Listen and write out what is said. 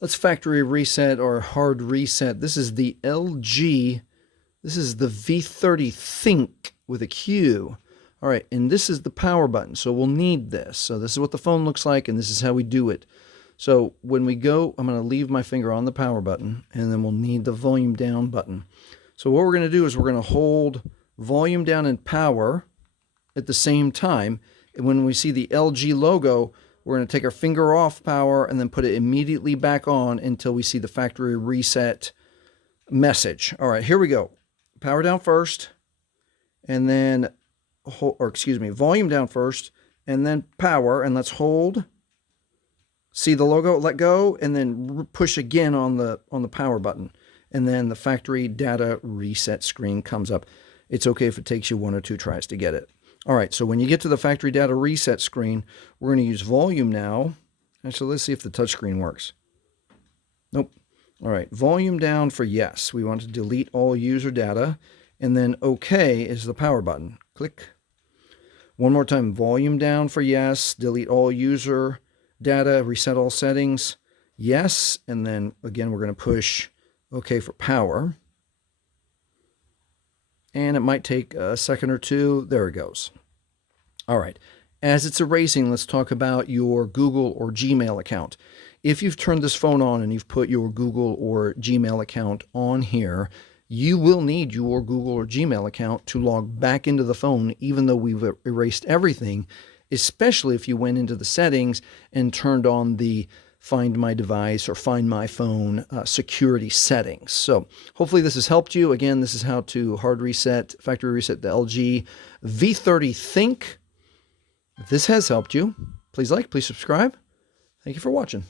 Let's factory reset or hard reset. This is the LG. This is the V30 ThinQ with a Q. All right, and this is the power button, so we'll need this. So this is what the phone looks like, and this is how we do it. So when we go, I'm going to leave my finger on the power button, and then we'll need the volume down button. So what we're going to do is we're going to hold volume down and power at the same time. And when we see the LG logo, we're going to take our finger off power and then put it immediately back on until we see the factory reset message. All right, here we go. Power down first, and then, volume down first, and then power, and let's hold. See the logo, let go, and then push again on the power button. And then the factory data reset screen comes up. It's okay if it takes you 1 or 2 tries to get it. All right, so when you get to the factory data reset screen, we're going to use volume now. Actually, let's see if the touchscreen works. Nope. All right, volume down for yes. We want to delete all user data. And then OK is the power button. Click. One more time, volume down for yes. Delete all user data, reset all settings. Yes, and then again, we're going to push OK for power. And it might take a second or two. There it goes. All right. As it's erasing, let's talk about your Google or Gmail account. If you've turned this phone on and you've put your Google or Gmail account on here, you will need your Google or Gmail account to log back into the phone, even though we've erased everything, especially if you went into the settings and turned on the Find My Device or Find My Phone security settings. So hopefully this has helped you. Again, this is how to hard reset, factory reset the LG V30 ThinQ. If this has helped you, please like, please subscribe. Thank you for watching.